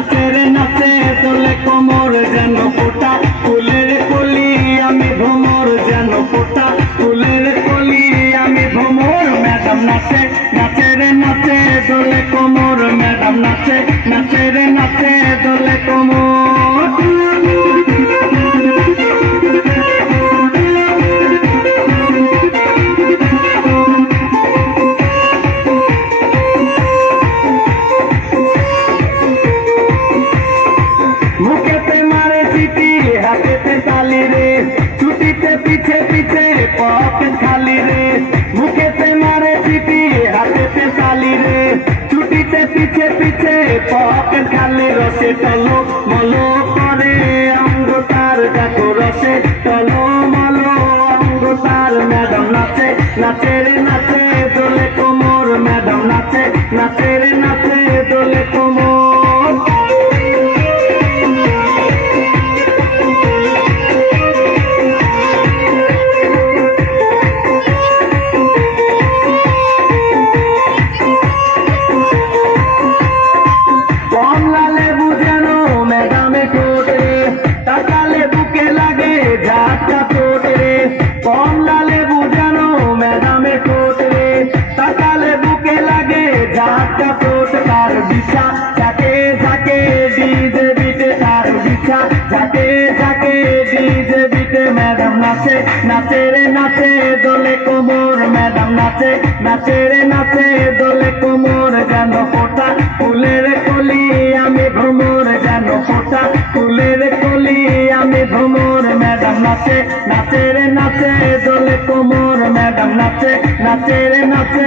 নাচে রে নাচে দোলে কোমর যেন ফোটা ফুলের কলি আমি ভ্রমর যেন ফোটা ফুলের কলি আমি ভ্রমর ম্যাডাম নাচে নাচে রে নাচে দোলে কোমর ম্যাডাম নাচে নাচে রে নাচে দোলে কোমর মুখেতে মারে চিঠি হাতেতে তালি রে ছুটিতে পিছে পিছে পকেট খালি রে মুখেতে মারে চিঠি হাতেতে তালি রে ছুটিতে পিছে পিছে পকেট খালি রসে টলো মলো করে অঙ্গ তার দেখো রসে টলো মলো অঙ্গ তার ম্যাডাম নাচে নাচে রে নাচে দোলে কোমর ম্যাডাম নাচে নাচে রে নাচে দোলে কোমর ম্যাডাম নাচে নাচে রে নাচে দোলে কোমর ম্যাডাম নাচে নাচে রে নাচে দোলে কোমর যেন ফোটা ফুলের কলি আমি ভ্রমর যেন ফোটা ফুলের কলি আমি ভ্রমর ম্যাডাম নাচে নাচে রে নাচে দোলে কোমর ম্যাডাম নাচে নাচে রে নাচে